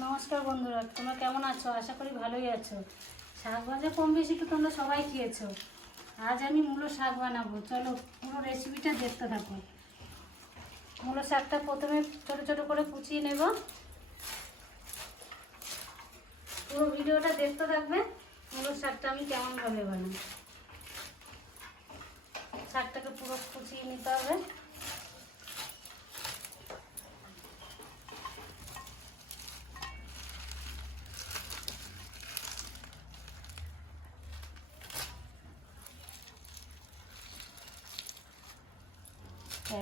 নমস্কার বন্ধুরা, তোমরা কেমন আছো? আশা করি ভালোই আছো। শাক ভাজা কম বেশি তো তোমরা সবাই খেয়েছো। আজ আমি মূলো শাক বানাবো, চলো পুরো রেসিপিটা দেখতে থাকো। মূলো শাকটা প্রথমে ছোট ছোট করে কুচিয়ে নেব। পুরো ভিডিওটা দেখতে থাকবে। মূলো শাকটা আমি কেমনভাবে বানাই, শাকটাকে পুরো কুচিয়ে নিতে হবে।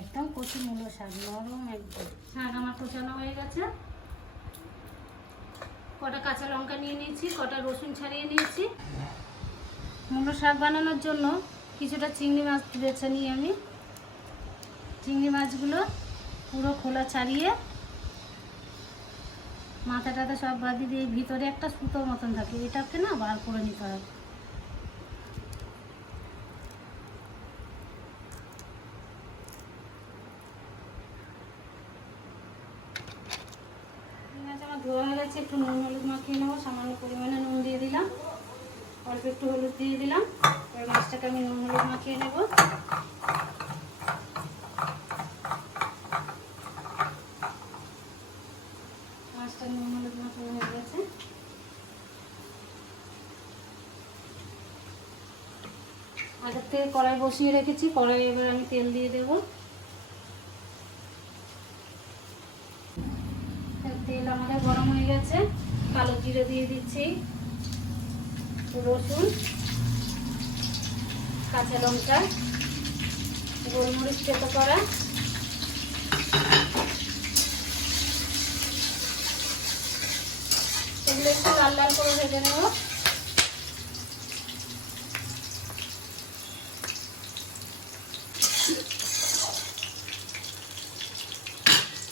একদম কচি মূলো শাক, নরম একদম। শাক আমার কোচানো হয়ে গেছে। কটা কাঁচা লঙ্কা নিয়ে নিয়েছি, কটা রসুন ছাড়িয়ে নিয়েছি। মূলো শাক বানানোর জন্য কিছুটা চিংড়ি মাছ বেছে নিই আমি। চিংড়ি মাছগুলো পুরো খোলা ছাড়িয়ে মাথা টাথা সব বাদ দিয়ে ভিতরে একটা সুতোর মতন থাকে, এটাকে না বার করে নিতে হবে। আমার ধোয়া হয়ে গেছে, একটু নুন হলুদ মাখিয়ে নেবো। সামান্য পরিমাণে নুন দিয়ে দিলাম, অল্প একটু হলুদ দিয়ে দিলাম। এবার মাছটাকে আমি নুন হলুদ মাখিয়ে নেব। মাছটা নুন হলুদ মাখানো হয়ে গেছে। আগের থেকে কড়াই বসিয়ে রেখেছি, কড়াই এবার আমি তেল দিয়ে দেবো। তেল আমাদের গরম হয়ে গেছে, কালো জিরে দিয়ে দিচ্ছি, রসুন, কাঁচা লঙ্কা, গোলমরিচ থেতো করা, এগুলো একটু লাল লাল করে ভেজে নেব।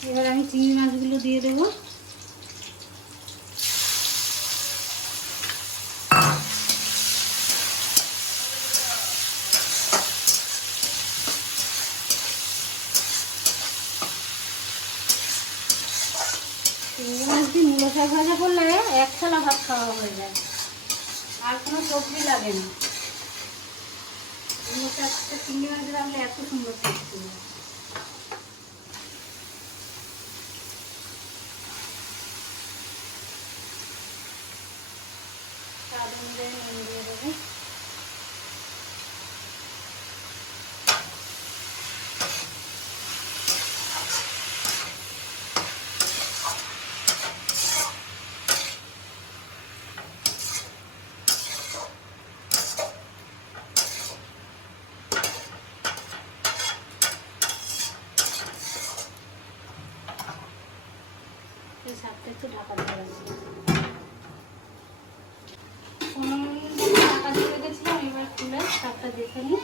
এবার আমি চিংড়ি মাছগুলো দিয়ে দেবো। চিংড়ি মাছ দিয়ে মূলো শাক ভাজা করলে এক থালা ভাত খাওয়া হয়ে যায়, আর কোনো সবজি লাগে না। মূলো শাকটা চিংড়ি মাছ রাখলে এত সুন্দর টেস্ট হয়। স্বাদ অনুযায়ী নুন দিয়ে দেবো। এই শাকটা একটু ঢাকা দিয়ে রাখবো। 15 মিনিট ঢাকা দিয়ে রেখেছিলাম, এবার খুলে শাকটা দেখে নিই।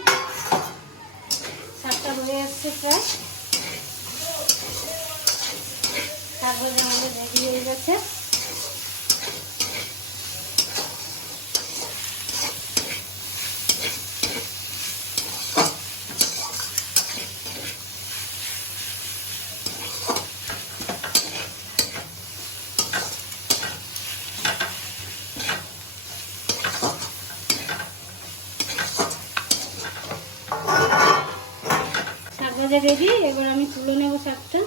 শাকটা হয়ে আসছে প্রায়। শাক ভাজা আমাদের রেডি হয়ে গেছে। শাক ভাজা রেডি, এবার আমি তুলে নেব শাকটা।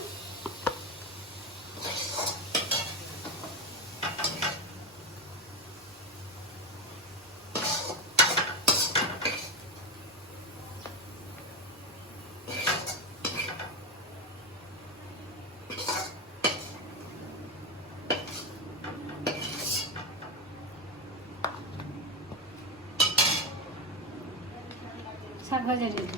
শাক ভাজা রেডি।